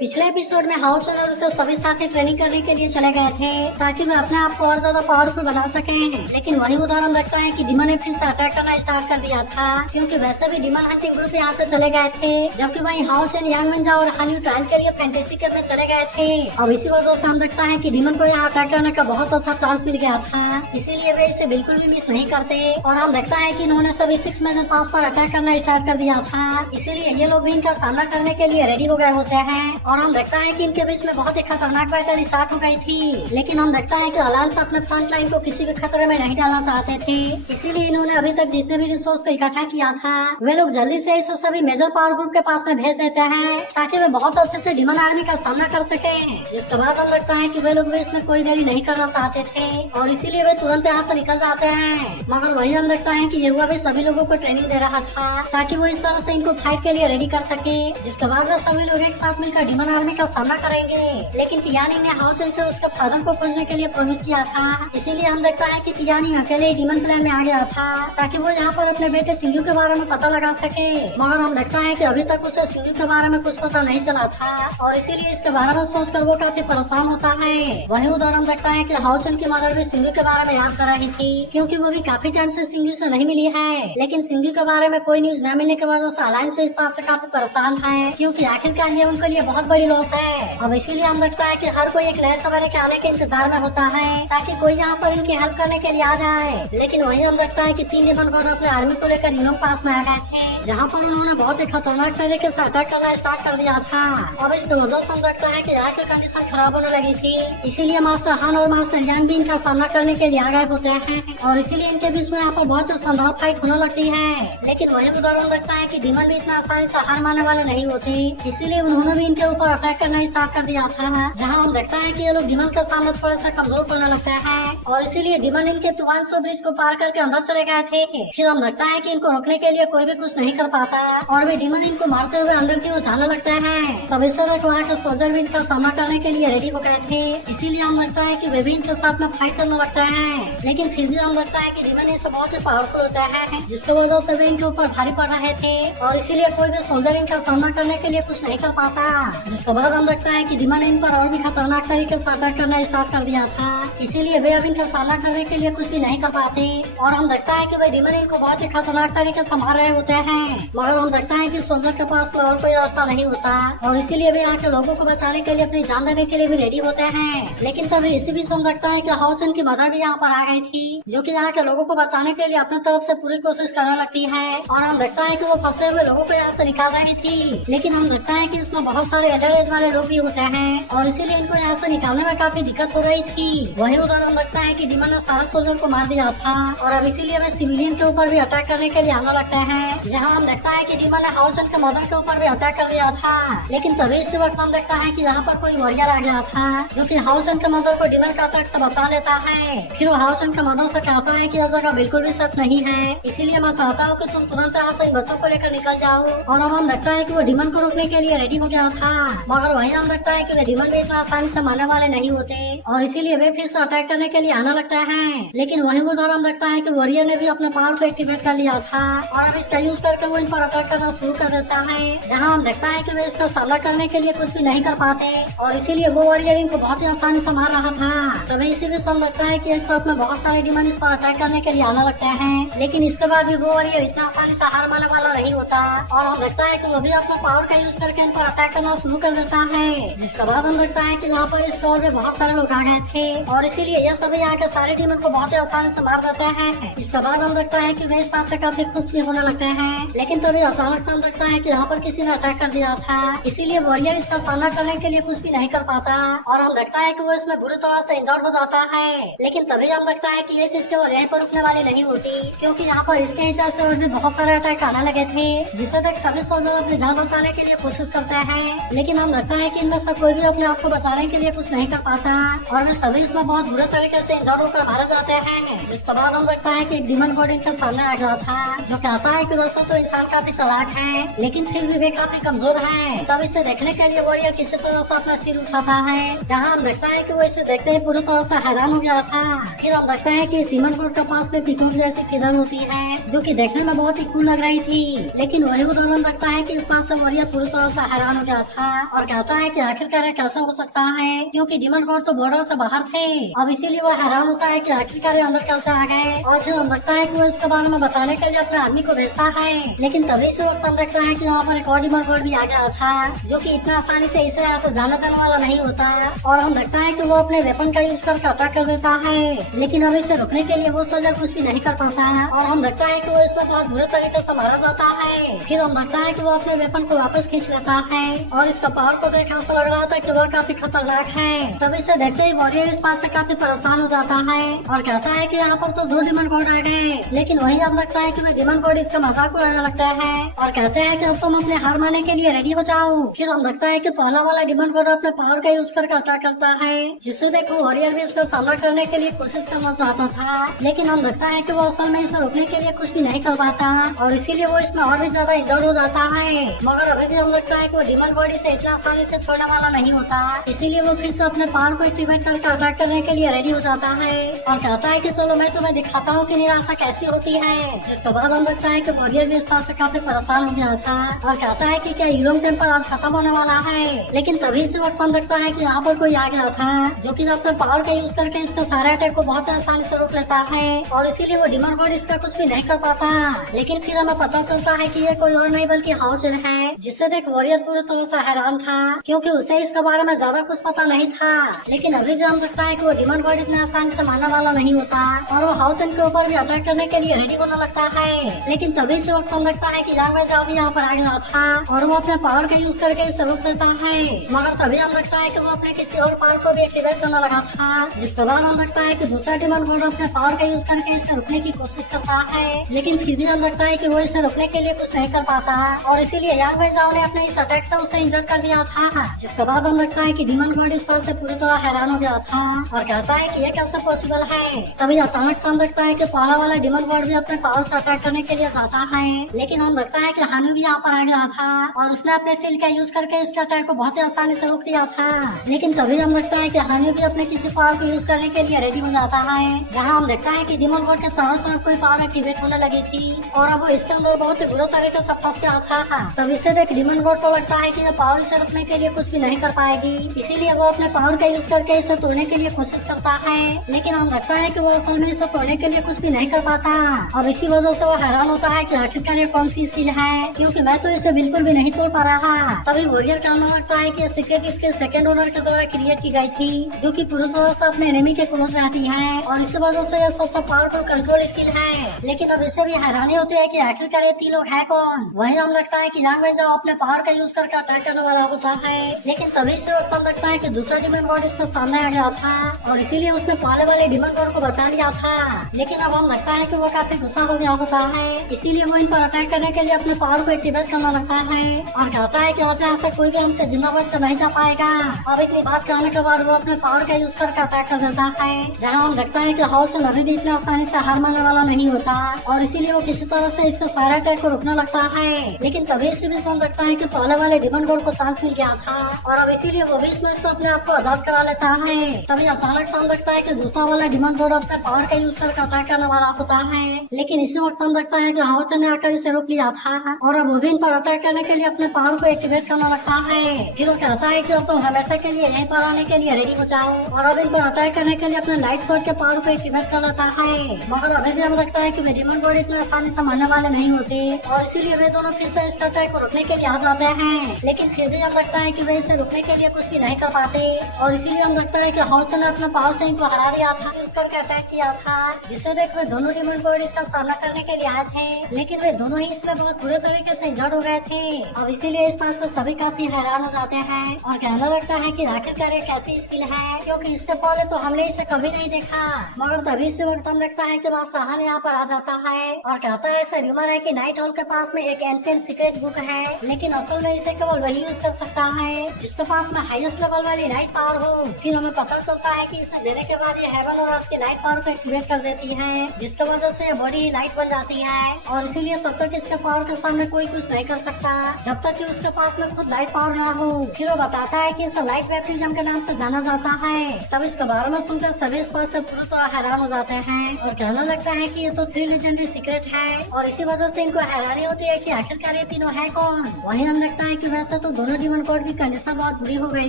पिछले एपिसोड में house owner उसके सभी साथी ट्रेनिंग करने के लिए चले गए थे ताकि वे अपने आप को और ज्यादा पावरफुल बना सकें। लेकिन वही उदाहरण लगता है कि डीमन ने फिर से अटैक करना स्टार्ट कर दिया था, क्योंकि वैसे भी डीमन हंटिंग ग्रुप यहाँ से चले गए थे, जबकि वही हाउस एंड यांग मिंजा और हान्यू ट्रायल के लिए फैंटेसी कैफ में चले गए थे। अब इसी वजह से हम देखता है कि डीमन को यहाँ अटैक करने का बहुत अच्छा चांस मिल गया था, इसीलिए वे इसे बिल्कुल भी मिस नहीं करते। और हम देखता है कि इन्होंने सभी 6 मेजर पास पर अटैक करना स्टार्ट कर दिया था, इसीलिए ये लोग भी इनका सामना करने के लिए रेडी हो गए होते हैं। और हम देखता है कि इनके बीच में बहुत ही खतरनाक बैटल स्टार्ट हो गई थी। लेकिन हम देखता है कि अलायंस अपने फ्रंट लाइन को किसी भी खतरे में नहीं डालना चाहते थे, इसीलिए इन्होंने अभी तक जितने भी रिसोर्स को इकट्ठा किया था वे लोग जल्दी से इसे सभी मेजर पावर ग्रुप के पास में भेज देते हैं, ताकि वे बहुत अच्छे से डीमन आर्मी का सामना कर सके। जिसके बाद हम देखता है कि वे लोग भी इसमें कोई देरी नहीं करना चाहते थे और इसीलिए वे तुरंत यहाँ से निकल जाते हैं। मगर वही हम देखता है कि युवा भी सभी लोगों को ट्रेनिंग दे रहा था ताकि वो इस तरह से इनको फाइट के लिए रेडी कर सके। जिसके बाद वे सभी लोग एक साथ मिलकर डीमन आर्मी का सामना करेंगे। लेकिन टियानी ने हाउसन से उसके फादर को खोजने के लिए प्रॉमिस किया था, इसीलिए हम देखता है कि टियानी अकेले डीमन प्लान में आ गया था ताकि वो यहाँ पर अपने बेटे सिंगू के बारे में पता लगा सके। मगर हम देखता है कि अभी तक उसे सिंगू के बारे में कुछ पता नहीं चला था और इसीलिए इसके बारे में सोचकर वो काफी परेशान होता है। वही उधर हम देखता है कि हाउसन की मदर भी सिंगू के बारे में याद कर रही थी, क्योंकि वो भी काफी टाइम से सिंगू से नहीं मिली है। लेकिन सिंगू के बारे में कोई न्यूज न मिलने की वजह से अलायंस भी इस बात से काफी परेशान है, क्योंकि आखिरकार ये उनके लिए बहुत बड़ी लॉस है। अब इसीलिए हम देखता है कि हर कोई एक नए सवेरे के आने के इंतजार में होता है ताकि कोई यहाँ पर इनकी हेल्प करने के लिए आ जाए। लेकिन वही हम देखता है कि 3 डीमन गॉड अपने आर्मी को लेकर यूनोंग पास में आ गए थे, जहाँ पर उन्होंने बहुत ही खतरनाक तरीके से अटैक करना स्टार्ट कर दिया था। अब इसकी वजह से हम देखता है कि यहाँ की कंडीशन खराब होने लगी थी, इसीलिए मास्टर हान और मास्टर यांग भी इनका सामना करने के लिए आ गए होते हैं और इसीलिए इनके बीच में यहाँ पर बहुत शानदार फाइट होने लगती है। लेकिन वही उदाहरण लगता है कि डीमन भी इतना आसानी से हार मानने वाले नहीं होते, इसीलिए उन्होंने भी इनके ऊपर अटैक करना स्टार्ट कर दिया था, जहाँ हम देखता है कि ये लोग डीमन के सामने थोड़ा सा कमजोर पड़ने लगते हैं और इसीलिए डीमन इनके तुवानसो ब्रिज को पार करके अंदर चले गए थे। फिर हम देखता है कि इनको रोकने के लिए कोई भी कुछ नहीं कर पाता और वे डीमन इनको मारते हुए अंदर की ओर जाने लगते हैं। तब इस तरह वहाँ के सोल्जर भी इनका सामना करने के लिए रेडी हो गए थे, इसीलिए हम लगता है कि वे भी इनके साथ में फाइट करने लगते हैं। लेकिन फिर भी हम लगता है कि डीमन इनसे बहुत ही पावरफुल होता है, जिसकी वजह से वे इनके ऊपर भारी पड़ रहे थे और इसीलिए कोई भी सोल्जर इनका सामना करने के लिए कुछ नहीं कर पाता। जिसके बाद हम देखता है कि डीमन इन पर और भी खतरनाक तरीके से अटैक करना स्टार्ट कर दिया था, इसीलिए वे अब इनका सामना करने के लिए कुछ भी नहीं कर पाते और हम देखता है कि वे डीमन इनको बहुत ही खतरनाक तरीके से मार रहे होते हैं। मगर हम देखता है कि सोल्जर के पास में और कोई रास्ता नहीं होता और इसीलिए वे यहाँ के लोगों को बचाने के लिए अपनी जान देने के लिए भी रेडी होते हैं। लेकिन तभी इसी बीच हम देखता है कि हाउसन की मदर भी यहाँ पर आ गई थी, जो कि यहाँ के लोगों को बचाने के लिए अपनी तरफ से पूरी कोशिश करने लगती है और हम देखता है कि वो फंसे हुए लोगों को यहाँ से निकाल रही थी। लेकिन हम देखता है कि इसमें बहुत सारे एल्डर एज वाले लोग भी होते हैं और इसीलिए इनको यहाँ से निकालने में काफी दिक्कत हो रही थी। वही उधर हम देखता है कि डीमन ने सारे सोल्जर को मार दिया था और अब इसीलिए वे सिविलियन के ऊपर भी अटैक करने के लिए आने लगते हैं, जहाँ हम देखता है कि डीमन ने हाउसन के मदर के ऊपर भी अटैक कर दिया था। लेकिन तभी इसी वक्त हम देखता है कि यहाँ पर कोई वॉरियर आ गया था, जो कि हाउसन के मदर को डीमन का अटैक से बचा लेता है। फिर वो हाउसन के मदर से कहता है कि यह जगह बिल्कुल भी सेफ नहीं है, इसीलिए मैं चाहता हूँ कि तुम तुरंत यहाँ से इन बच्चों को लेकर निकल जाओ। और अब हम देखता है कि वो डीमन को रोकने के लिए रेडी हो गया था, मगर वहीं हम देखता है कि वे डीमन भी इतना आसानी से मारने वाले नहीं होते और इसीलिए वे फिर से अटैक करने के लिए आने लगते हैं। लेकिन वहीं उधर हम देखता है कि वॉरियर ने भी अपने पावर को एक्टिवेट कर लिया था और अब इसका यूज करके वो इन पर अटैक करना शुरू कर देता है, जहाँ हम देखता है कि वे इसका सामना करने के लिए कुछ भी नहीं कर पाते और इसीलिए वो वॉरियर इनको बहुत ही आसानी से मार रहा था। तभी इसी बीच हम देखता है कि एक साथ में बहुत सारे डीमन इस पर अटैक करने के लिए आने लगते हैं। लेकिन इसके बाद भी वो वॉरियर इतना आसानी से हार मारने वाला नहीं होता और हम देखता है कि वो भी अपना पावर का यूज करके इन पर अटैक करना शुरू कर देता है। जिसके बाद हम देखता है कि यहाँ पर इस दौर में बहुत सारे लोग आ गए थे और इसीलिए यह सभी यहाँ के सारे डीमन को बहुत ही आसानी से मार देते हैं। इसके बाद हम देखता है कि वे इस बात से काफी खुश भी होने लगते हैं। लेकिन तभी अचानक से हम देखता है कि यहाँ पर किसी ने अटैक कर दिया था, इसीलिए वॉरियर इसका सामना करने के लिए कुछ भी नहीं कर पाता और हम देखता है कि वो इसमें बुरी तरह से इंजर्ड हो जाता है। लेकिन तभी हम देखता है कि ये चीज केवल यहीं पर रुकने वाली नहीं होती, क्योंकि यहाँ पर इसके हिसाब से और भी बहुत सारे अटैक आने लगे थे, जिससे तक सभी सोल्जर अपनी जान बचाने के लिए कोशिश करते हैं। लेकिन हम देखता है कि इनमें से कोई भी अपने आप को बचाने के लिए कुछ नहीं कर पाता और वे सभी इसमें बहुत बुरे तरीके से इंजर्ड होकर मारे जाते हैं। जिसके बाद हम देखता है कि एक डीमन गॉड इनके सामने आ गया था, जो कहता है कि वैसे तो इंसान काफी चालाक है, लेकिन फिर भी वे काफी कमजोर है। तब इसे देखने के लिए वॉरियर किसी तरह से अपना सिर उठाता है, जहाँ हम देखता है कि वो इसे देखते ही पूरी तरह से हैरान हो गया था। फिर हम देखते हैं कि डीमन गॉड के पास में पीकॉक जैसी फिगर होती है, जो कि देखने में बहुत ही कूल लग रही थी। लेकिन वही उदाहरण लगता है कि इस बात से वॉरियर पूरी तरह से हैरान हो गया था और कहता है कि आखिरकार ये कैसा हो सकता है, क्योंकि डीमन गॉड तो बॉर्डर से बाहर थे। अब इसीलिए वो हैरान होता है कि आखिरकार ये अंदर कैसे आ गए, और फिर हम देखता है कि वो इसके बारे में बताने के लिए अपने आदमी को भेजता है। लेकिन तभी से वक्त हम देखता है कि यहाँ पर एक और डीमन गॉड भी आ गया था, जो कि इतना आसानी से इसे यहाँ से जाने देने वाला नहीं होता। और हम देखता है कि वो अपने वेपन का यूज करके अटैक कर देता है, लेकिन अब इसे रोकने के लिए वो सोल्जर कुछ भी नहीं कर पाता। और हम देखता है कि वो इसमें बहुत बुरे तरीके से मारा जाता है। फिर हम देखता है कि वो अपने वेपन को वापस खींच लेता है, और इसका पावर को देख ऐसा लग रहा था कि वह काफी खतरनाक है। तब इसे देखते ही वॉरियर इस बात से काफी परेशान हो जाता है और कहता है कि यहाँ पर तो 2 डीमन गॉड आ गए। लेकिन वही हम लगता है कि वे डीमन गॉड इसका मजाक उड़ाने लगता है और कहते हैं कि अब तुम अपने हार मानने के लिए रेडी हो जाओ। फिर हम लगता है कि पहला वाला डीमन गॉड अपने पावर का यूज करके अटैक करता है, जिससे देखो वॉरियर भी इसका सामना करने के लिए कोशिश करना चाहता था। लेकिन हम लगता है कि वो असल में इसे रोकने के लिए कुछ भी नहीं कर पाता, और इसीलिए वो इसमें और भी ज्यादा इंजर्ड हो जाता है। मगर अभी भी हम लगता है कि वो डीमन गॉड इसे इतना आसानी से छोड़ने वाला नहीं होता, इसीलिए वो फिर से अपने पावर को एक्टिवेट करके अटैक करने के लिए रेडी हो जाता है और कहता है कि चलो मैं तुम्हें दिखाता हूँ कि निराशा कैसी होती है। जिसके बाद हम लगता है कि वॉरियर भी इस बात से काफी परेशान हो गया था और कहता है कि क्या यूरोम टेम्पल आज खत्म होने वाला है। लेकिन तभी से वक्त हम देखता है कि यहाँ पर कोई आ गया था, जो कि अपने पावर का यूज करके इसका सारे अटैक को बहुत आसानी से रोक लेता है, और इसीलिए वो डीमन गॉड इसका कुछ भी नहीं कर पाता। लेकिन फिर हमें पता चलता है कि ये कोई और नहीं बल्कि हाउसेन है, जिससे देख वॉरियर पूरी तरह से हैरान था, क्योंकि उसे इसके बारे में ज्यादा कुछ पता नहीं था। लेकिन अभी भी हम लगता है कि वो डीमन गॉड इतना आसानी से मारने वाला नहीं होता, और वो हाउसेन के ऊपर भी अटैक करने के लिए रेडी होने लगता है। लेकिन तभी से वक्त हम लगता है कि यांग वेजाओ भी यहाँ पर आ गया था, और वो अपने पावर का यूज करके इसे रोक देता है। मगर तभी हम लगता है कि वो अपने किसी और पावर को भी एक्टिवेट करने लगा था, जिसके बाद हम लगता है कि दूसरा डीमन गॉड अपने पावर का यूज करके इसे रोकने की कोशिश करता है। लेकिन फिर भी हम लगता है कि वो इसे रोकने के लिए कुछ नहीं कर पाता, और इसीलिए यांग वेजाओ ने अपने इस अटैक से उसे इंजर कर दिया था। जिसके बाद हम लगता है कि डीमन गॉड इस बात से पूरी तरह हैरान हो गया था और कहता है कि ये कैसे पॉसिबल है। तभी अचानक से हम देखता है कि पहला वाला डीमन गॉड भी अपने पावर से अटैक करने के लिए जाता है। लेकिन हम लगता है कि हानु भी यहाँ पर आ गया था, और उसने अपने सील का यूज करके इसके अटैक को बहुत ही आसानी से रोक दिया था। लेकिन तभी हम लगता है कि हानु भी अपने किसी पावर को यूज करने के लिए रेडी हो जाता है, जहाँ हम देखता है कि डीमन गॉड के चारों तरफ कोई पावर एक्टिवेट होने लगी थी, और अब वो इसके अंदर बहुत ही बुरे तरीके से फंस गया था। तब इससे देख डीमन गॉड को लगता है कि ये पावर इसे रोकने के लिए कुछ भी नहीं कर पाएगी, इसीलिए वो अपने पावर का यूज करके इसे तोड़ने के लिए कोशिश करता है। लेकिन हम देखता है कि वो असल में इसे तोड़ने के लिए कुछ भी नहीं कर पाता, और इसी वजह से वो हैरान होता है कि आखिरकार ये कौन सी स्किल है, क्योंकि मैं तो इसे बिल्कुल भी नहीं तोड़ पा रहा। तभी वॉरियर कहने लगता है कि सीक्रेट इसके सेकंड ओनर के द्वारा क्रिएट की गई थी, जो कि पूरी तरह से अपने एनिमी के क्लोज रहती है, और इसी वजह से यह सबसे पावरफुल कंट्रोल स्किल है। लेकिन अब इससे भी हैरानी होती है कि आखिरकार ये 3 लोग है कौन। वही हम लगता है कि यांग वेजाओ अपने पावर का यूज करके अटैक करने वाला होता है। लेकिन तभी से वक्त हम लगता है कि दूसरा डीमन गॉड इसके सामने आ गया था, और इसीलिए उसने पहले वाले डीमन गॉड को बचा लिया था। लेकिन अब हम लगता है कि वो काफी गुस्सा हो गया होता है, इसीलिए वो इन पर अटैक करने के लिए अपने पावर को एक्टिवेट करना लगता है, और कहता है कि आज यहाँ से कोई भी हमसे जिंदा बच कर नहीं जा पाएगा। अब इतनी बात कहने के बाद वो अपने पावर का यूज करके अटैक कर देता है, जहाँ हम देखता है कि हाउसेन अभी भी इतना आसानी से हार मानने वाला नहीं होता, और इसीलिए वो किसी तरह से इसके सारे अटैक को रोकने लगता है। लेकिन तभी से भी हम देखता है कि पहले वाले डीमन गॉड को चांस मिल गया था, और अब इसीलिए वो भी इसमें से अपने आप को आजाद करा लेता है। तभी अचानक से हम देखता है कि दूसरा वाला डीमन गॉड अपने पावर का यूज करके अटैक करने वाला होता है। लेकिन इसी वक्त हम देखता है कि हाउसेन ने आकर इसे रोक लिया था, और अब वो भी इन पर अटैक करने के लिए अपने पावर को एक्टिवेट करना लगता है। फिर वो कहता है कि अब तुम हमेशा के लिए यहीं पर आने के लिए रेडी हो जाओ, और अब इन पर अटैक करने के लिए अपने लाइट स्वॉर्ड के पावर को एक्टिवेट कर लेता है। मगर अभी भी हम देखता है कि वे डीमन गॉड इतने आसानी से मरने वाले नहीं होते, और इसीलिए वे दोनों फिर से इसका अटैक को रोकने के लिए आ जाते हैं। लेकिन फिर भी हम लगता है कि वे इसे रोकने के लिए कुछ भी नहीं कर पाते, और इसीलिए हम लगता है कि हाउसेन ने अपने पावर से इनको हरा दिया था, यूज करके अटैक किया था, जिसे देख वे दोनों डीमन गॉड इसका सामना करने के लिए आए थे। लेकिन वे दोनों ही इसमें बहुत बुरे तरीके से इंजर्ड हो गए थे, और इसीलिए इस बात से सभी काफी हैरान हो जाते हैं और कहने लगता है कि आखिरकार ये कैसी स्किल है, क्योंकि इसके पहले तो हमने इसे कभी नहीं देखा। मगर तभी से वक्त हम लगता है कि बादशाह यहाँ पर आ जाता है और कहता है ऐसा र्यूमर है कि नाइट हॉल के पास में एक एंशिएंट सीक्रेट बुक है, लेकिन असल में इसे केवल वही यूज कर सकता है जिसके पास में हाईएस्ट लेवल वाली लाइट पावर हो। फिर हमें पता चलता है कि इसे देने के बाद ये हेवन और अर्थ की लाइट पावर को एक्टिवेट कर देती है, जिसकी वजह से बॉडी ही लाइट बन जाती है, और इसीलिए तब तक इसके पावर के सामने कोई कुछ नहीं कर सकता जब तक कि उसके पास में खुद लाइट पावर ना हो। फिर वो बताता है कि इसे लाइट बैप्टिज्म के नाम से जाना जाता है। तब इसके बारे में सुनकर सभी इस बात से पूरी तरह हैरान हो जाते हैं और कहने लगता है कि ये तो 3 लेजेंडरी सीक्रेट है, और इसी वजह से इनको हैरानी होती है कि आखिरकार ये तीनों है कौन। वहीं हम लगता है कि वैसे तो दोनों डिमन कोड की कंडीशन बहुत बुरी हो गई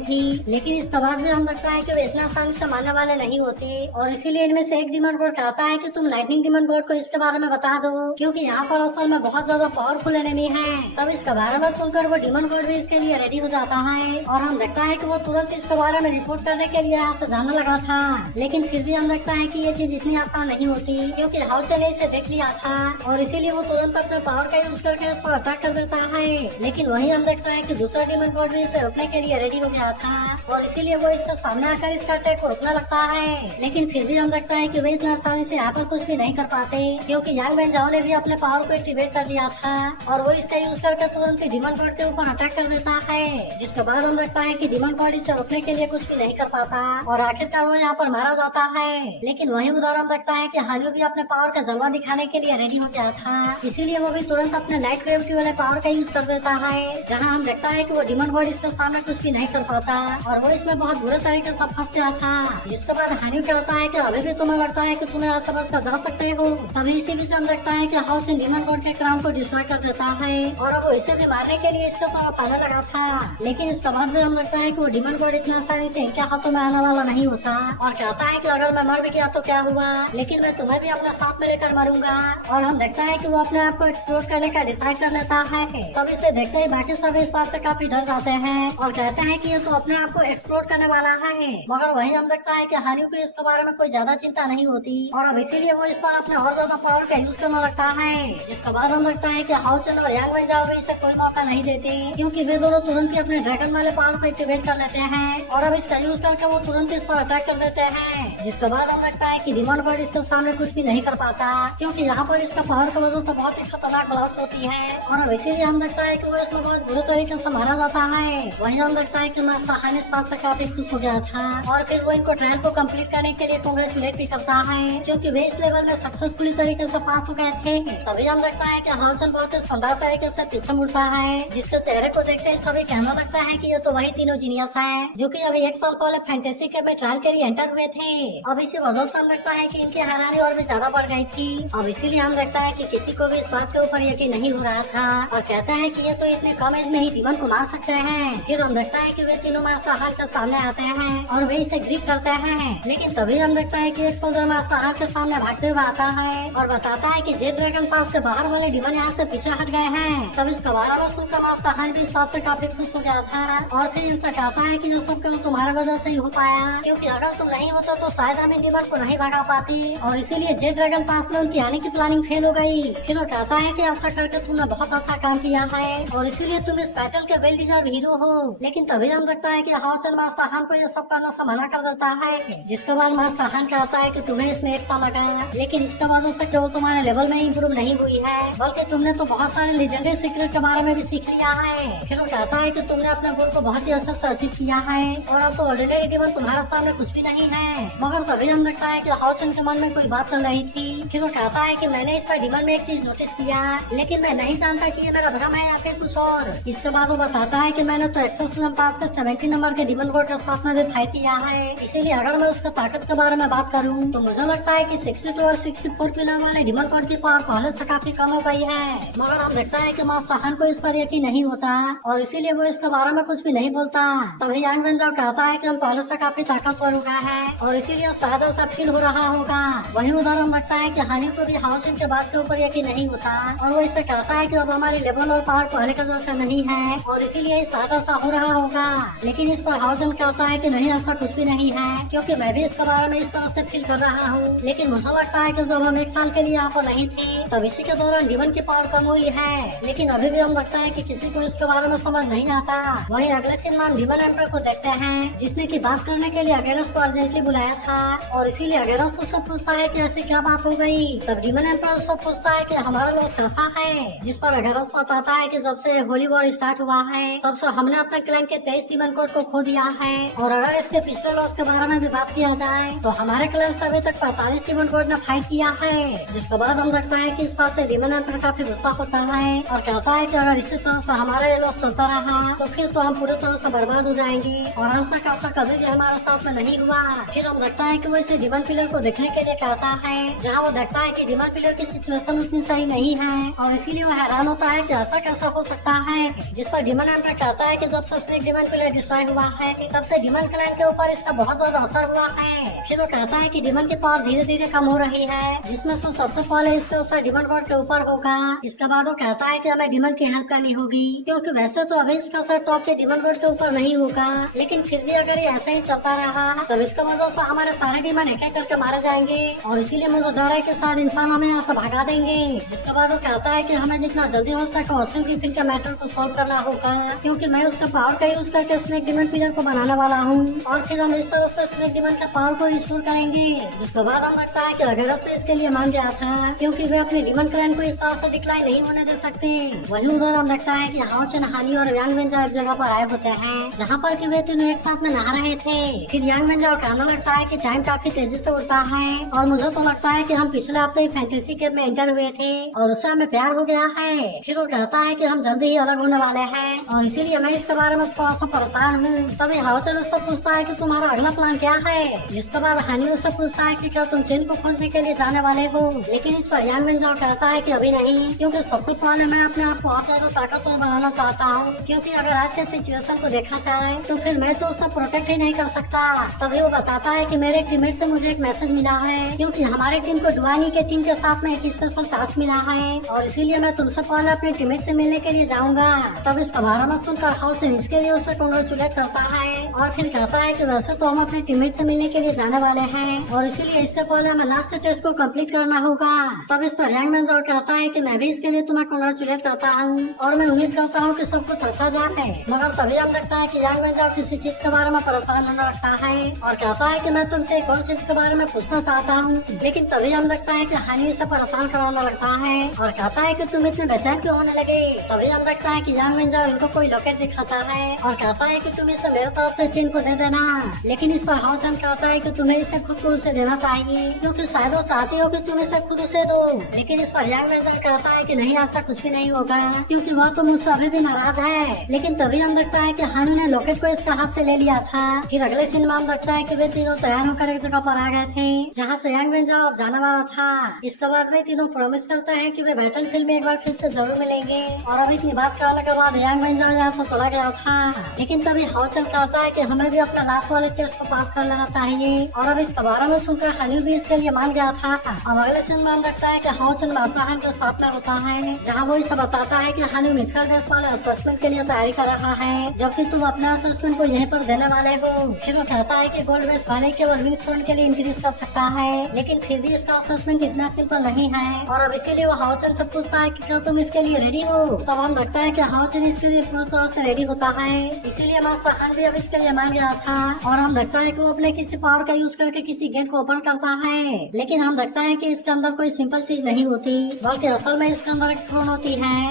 थी, लेकिन इसके बाद भी हम लगता है कि वे इतना आसानी से मानने वाले नहीं होते और इसीलिए इनमें से एक डिमन कोड कहता है कि तुम लाइटनिंग डिमन कोड को इसके बारे में बता दो, क्योंकि यहाँ पर असल में बहुत ज्यादा पावरफुल एनिमी है। तब इसके बारे में सुनकर वो डिमन कोड भी इसके लिए रेडी हो जाता है और हम देखता है कि वो तुरंत इसके बारे में रिपोर्ट करने के लिए यहाँ से जाने लगा था। लेकिन फिर भी हम देखता है कि ये चीज इतनी आसान नहीं होती, क्योंकि हाउचे ने इसे देख लिया था और इसीलिए वो तुरंत अपने पावर का यूज करके इस पर अटैक कर देता है। लेकिन वहीं हम देखता है कि दूसरा डिमन कोड भी इसे रोकने के लिए रेडी हो गया था और इसीलिए वो इसके सामने आकर इसका अटैक को रोकने लगता है। लेकिन फिर भी हम देखता है कि वे इतना आसानी से यहाँ पर कुछ भी नहीं कर पाते, क्योंकि यांग वेनजाओ ने भी अपने पावर को एक्टिवेट कर लिया था और वो इसका यूज करके तुरंत ही डिमन कोड के ऊपर अटैक कर देता है। जिसके बाद हम देखता है कि डिमन कोड इसे रोकने के लिए कुछ भी नहीं कर पाता और आखिरकार वो यहाँ पर मारा जाता है। लेकिन वही उधर हम देखता है कि हानियो भी अपने पावर का जलवा दिखाने के लिए रेडी हो गया था, इसीलिए वो भी तुरंत अपने लाइट ग्रेविटी वाले पावर का यूज कर देता है, जहाँ हम देखता है कि वो डिमन कोड इसके सामने कुछ भी नहीं कर पाता और वो इसमें बहुत बुरे तरीके से फंस गया था। जिसके बाद हानियो कहता है कि अभी भी तुम्हें लगता है कि तुम्हें आज समझ कर जा सकते हो। तभी इसी बीच हम देखता है कि हाउस डिमन कोड के क्राउन को डिस्ट्रॉय कर देता है और अब वो इसे भी मारने के लिए इसके तरफ पाने लगा था। लेकिन इसके बाद भी हम लगता है कि वो डिमन कोड इतना आसानी से इनके हाथों में आने वाला नहीं होता और कहता है कि अगर मैं मर भी गया तो क्या हुआ, लेकिन मैं तुम्हें भी अपने साथ में लेकर मरूंगा। और हम देखता है कि वो अपने आप को एक्सप्लोर करने का डिसाइड कर लेता है। तब इसे देखते ही बाकी सब इस बात से काफी डर जाते हैं और कहते हैं कि ये तो अपने आप को एक्सप्लोर करने वाला है। मगर वही हम देखता है कि हानियो को इसके बारे में कोई ज्यादा चिंता नहीं होती और अब इसीलिए वो इस पर अपने और ज्यादा पावर का यूज करने लगता है। जिसके बाद हम देखता है कि हाउचन और यांग वेनजाओ भी इसे कोई मौका नहीं देते, क्योंकि वे दोनों तुरंत ही अपने ड्रैगन वाले पावर को एक्टिवेट कर लेते हैं और अब इसका यूज करके वो तुरंत इस पर अटैक कर देते हैं। जिसके बाद हम देखता है कि डिमन कोड इसके सामने कुछ भी नहीं कर पाता, क्योंकि यहाँ पर इसका पावर की वजह से बहुत ही खतरनाक ब्लास्ट होती है और अब इसीलिए हम देखता है कि वो इसमें बहुत बुरे तरीके से मारा जाता है। वहीं हम देखता है कि मास्टर हान इस बात से काफी खुश हो गया था और फिर वो इनको ट्रायल को कंप्लीट करने के लिए कांग्रेचुलेट भी करता है, क्योंकि वे इस लेवल में सक्सेसफुली तरीके से पास हो गए थे। तभी हम देखता है कि हाउसन बहुत ही शानदार तरीके से पीछे मुड़ता है, जिसके चेहरे को देखते ही सभी कहने लगता है कि ये तो वही तीनों जीनियस हैं जो कि अभी 1 साल पहले फैंटेसी के में ट्रायल के लिए एंटर हुए थे। अब इसी वजह से हम देखता है कि इनकी हैरानी और भी ज्यादा बढ़ गई थी। अब इसीलिए हम देखता है कि किसी को भी इस बात के ऊपर यकीन नहीं हो रहा था और कहता है कि ये तो इतने कम एज में ही डिमन को मार सकते हैं। फिर हम देखता है कि वे तीनों मास्टर हाल के सामने आते हैं और वे इसे ग्रिप करते हैं। लेकिन तभी हम देखता है कि एक सोल्जर मास्टर हाल के सामने भागते हुए आता है और बताता है कि जेड ड्रैगन पास के बाहर वाले डिमन यहाँ से पीछे हट गए हैं। तब इसका बारे में सुनकर मास्टर हाल भी इस बात से काफी खुश हो गया था और फिर इनसे कहता है कि जो सब केवल तुम्हारे वजह से ही हो पाया, क्योंकि अगर तुम नहीं होता तो शायद हम इन डिमन को नहीं भगा पाती और इसीलिए जेड ड्रैगन पास में उनकी आने की प्लानिंग फेल हो गई। फिर वो कहता है कि ऐसा करके तुमने बहुत अच्छा काम किया है और इसीलिए तुम इस बैटल के वेल डिजर्व हीरो हो। लेकिन तभी हम देखता है कि हाउचन मास्टर हान को ये सब करना से मना कर देता है, जिसके बाद मास्टर हान कहता है कि तुम्हें इसमें 1 साल लगा, लेकिन इसका वजह से केवल तुम्हारे लेवल में इम्प्रूव नहीं हुई है बल्कि तुमने तो बहुत सारे लेजेंडरी सीक्रेट के बारे में भी सीख लिया है। फिर वो कहता है कि तुमने अपने गोल को बहुत ही अच्छे से अचीव किया है और अब तो ऑर्डिनरी डिमन तुम्हारे सामने कुछ भी नहीं है। मगर तभी हम देखता है कि हाउचन के मन में कोई बात चल रही थी। फिर वो कहता है कि मैंने इस पर डिमन में एक चीज नोटिस किया, लेकिन मैं नहीं जानता कि ये मेरा भ्रम है या फिर कुछ और। इसके बाद वो बताता है कि मैंने तो एक्सेस पास के 70 नंबर के डिमन कोड के साथ में भी फाइट किया है, इसीलिए अगर मैं उसका ताकत के बारे में बात करूं तो मुझे लगता है कि 62 और 64 पिलर वाले डिमन कोड की पावर पहले से काफी कम हो गई है। मगर हम देखता है कि मास्टर हान को इस पर यकीन नहीं होता और इसीलिए वो इसके बारे में कुछ भी नहीं बोलता। तभी यांग वेनजाओ कहता है कि हम पहले से काफी ताकतवर हो गए हैं और इसीलिए शायद ऐसा फील हो रहा होगा। वही उदाहरण लगता है कि हानि को भी हाउसिंग के बात के ऊपर यकीन नहीं होता और वो इससे कहता है कि अब हमारी लेवल और पावर पहले के जैसा नहीं है और इसीलिए शायद ऐसा हो रहा होगा। लेकिन इस पर हाउसिंग कहता है कि नहीं, ऐसा कुछ भी नहीं है, क्योंकि मैं भी इसके बारे में इस तरह से फील कर रहा हूँ। लेकिन मुझे लगता है कि जब हम 1 साल के लिए यहाँ पर नहीं थे तब इसी के दौरान डिमन की पावर कम हुई है, लेकिन अभी भी हम लगता है कि किसी को इसके बारे में समझ नहीं आता। वहीं अगले सीन में हम डिमन एम्पर को देखते हैं, जिसने की बात करने के लिए अगेरस को अर्जेंटली बुलाया था और इसीलिए अगेरस उससे पूछता है कि ऐसी क्या बात हो गई। तब डिमन एम्पर उससे पूछता है कि हमारा लॉस कैसा है, जिस पर अगेरस बताता है कि जब से होली वॉर स्टार्ट हुआ है तब से हमने अपने क्लैन के 23 डिमन कोड को खो दिया है और अगर इसके पिछले लॉस के बारे में भी बात किया जाए तो हमारे क्लैन से अभी तक 45 डिमन कोड ने फाइट किया है। जिसके बाद हम लगता है कि इस बात से डिमन एम्पर काफी गुस्सा होता है और कहता है कि अगर इसी तरह से हमारा ये लॉस चलता रहा तो फिर तो हम पूरी तरह से बर्बाद हो जाएंगे और ऐसा कभी भी हमारे साथ में नहीं हुआ। फिर हम देखता है कि वो इसे डिमन पिलर को देखने के लिए कहता है, जहाँ वो देखता है कि डिमन पिलर की सिचुएशन उतनी सही नहीं है और इसीलिए वो हैरान होता है कि ऐसा कैसा हो सकता है, जिस पर डिमन एम्पर कहता है कि जब से स्नेक डिमन प्लेयर डिस्ट्रॉय हुआ है तब से डिमन क्लैन के ऊपर इसका बहुत ज्यादा असर हुआ है। फिर वो कहता है कि डिमन की पावर धीरे धीरे कम हो रही है, जिसमें से सबसे पहले इसका असर डिमन गॉड के ऊपर होगा। इसके बाद वो कहता है कि हमें डिमन की हेल्प करनी होगी, क्योंकि वैसे तो अभी इसका असर टॉप के डिमन गॉड के ऊपर नहीं होगा, लेकिन फिर भी अगर ये ऐसा ही चलता रहा तब इसका वजह से हमारे सारे डिमन एक एक करके मारे जाएंगे, और इसीलिए मुझे डर है कि सारे इंसान हमें यहाँ से भगा देंगे। जिसके बाद वो कहता है कि हमें जितना जल्दी हो सके ऑस्टिन ग्रिफिन के मैटर को सॉल्व करना होगा, क्योंकि मैं उसका पावर का यूज करके स्नेक डिमन पिलर को बनाने वाला हूँ, और फिर हम इस तरह से स्नेक डिमन के पावर को रिस्टोर करेंगे। जिसके बाद हम लगता है कि अगरस तो इसके लिए मान गया था, क्योंकि वे अपने डिमन क्लैन को इस तरह से डिक्लाइन नहीं होने दे सकते। वही उधर हम लगता है कि हाओ चन, हानी और यांग वेंजा एक जगह पर आए होते हैं, जहाँ पर कि वे तीनों एक साथ में नहा रहे थे। फिर यांग वेंजा कहने लगता है कि टाइम काफी तेजी से उड़ता है, और मुझे तो लगता है कि हम पिछले हफ्ते ही फैंटेसी केव में एंटर हुए थे और उससे हमें प्यार हो गया है। फिर वो कहता है कि हम जल्दी ही अलग होने वाले हैं, और इसीलिए मैं इसके बारे में थोड़ा सा परेशान हूँ। तभी हाओ चन उससे पूछता है कि तुम्हारा अगला प्लान क्या है। जिसके बाद हानी उससे पूछता है कि क्या तुम चीन को खोजने के लिए जाने वाले हो, लेकिन इस पर यांग वेंजाओ कहता है कि अभी नहीं, क्योंकि सबसे पहले मैं अपने आप को और ज्यादा ताकतवर बनाना चाहता हूँ, क्योंकि अगर आज के सिचुएशन को देखा जाए तो फिर मैं तो उसका प्रोटेक्ट ही नहीं कर सकता। तभी वो बताता है कि मेरे टीममेट से मुझे एक मैसेज मिला है, क्योंकि हमारे टीम को डुआनी के टीम के साथ में एक स्पेशल टास्क मिला है, और इसीलिए मैं तुमसे पहले अपने टीममेट से मिलने के लिए जाऊंगा। तब इसका बारे में सुनकर हाउस इसके लिए उसे कांग्रेचुलेट करता है, और फिर कहता है कि वैसे तो हम अपने टीममेट से मिलने के लिए जाने वाले हैं, और इसीलिए इससे पहले हमें लास्ट टेस्ट को कंप्लीट करना होगा। तब इस पर यांग वेंजाओ कहता है कि मैं भी इसके लिए तुम्हें कांग्रेचुलेट करता हूँ, और मैं उम्मीद करता हूँ कि सब कुछ अच्छा जाए। मगर तभी हम देखता है कि यांग वेंजाओ किसी चीज के बारे में परेशान होने लगता है, और कहता है कि मैं तुमसे एक और चीज के बारे में पूछना चाहता हूँ। लेकिन तभी हम देखता है कि हानी से परेशान कराने लगता है, और कहता है कि तुम इतने बेचैन क्यों होने लगे। तभी हम देखता है कि यांग वेंजाओ इनको कोई लॉकेट दिखाता है, और कहता है कि तुम इसे मेरे तरफ से चीन को दे देना। लेकिन इस पर हाओ चन कहता है कि तुम्हें इसे खुद को उसे देना चाहिए, क्योंकि शायद वो चाहती हो कि तुम इसे खुद उसे दो। लेकिन इस पर यांग वेंजाओ कहता है कि नहीं, ऐसा कुछ भी नहीं होगा, क्योंकि वह तो मुझसे अभी भी नाराज है। लेकिन तभी हम देखता है कि हानू ने लॉकेट को इसके हाथ से ले लिया था। फिर अगले सीन में हम देखता है कि वे तीनों तैयार होकर एक जगह पर आ गए थे, जहाँ से यांग वेंजाओ अब जाने वाला था। इसके बाद वे तीनों प्रॉमिस करते हैं कि वे बैटल फील्ड में एक बार फिर से जरूर मिलेंगे, और अब इतनी बात करने के बाद यांग वेंजाओ यहाँ से चला गया था। लेकिन तभी हाओ चन कहता है कि हमें भी अपना लास्ट वाले टेस्ट को पास कर लेना चाहिए, और अब इस बारे में सुनकर हानी भी इसके लिए मान गया था। अब अगले सीन में हम देखता है कि हाओ चन मासुहान के साथ में होता है, जहाँ वो इसे बताता है कि हानी मिथ्रल देश वाले असेसमेंट के लिए तैयारी कर रहा है, जबकि तुम अपना असेसमेंट को यहीं पर देने वाले हो। फिर वो कहता है कि गोल्ड बेस वाले केवल विंग थ्रोन के लिए इंक्रीज कर सकता है, लेकिन फिर भी इसका असेसमेंट इतना सिंपल नहीं है, और अब इसीलिए वो हाओ चन से पूछता है कि क्या तुम इसके लिए रेडी हो। तब हम देखता है कि हाओ चन इसके लिए पूरी तरह से रेडी होता है, इसीलिए मास्टर हान भी अब इसके लिए मान गया था, और हम देखता है कि वो अपने किसी पावर का यूज करके किसी गेट को ओपन करता है। लेकिन हम देखता है कि इसके अंदर कोई सिंपल चीज नहीं होती, बल्कि असल में इसके अंदर एक थ्रोन होती है।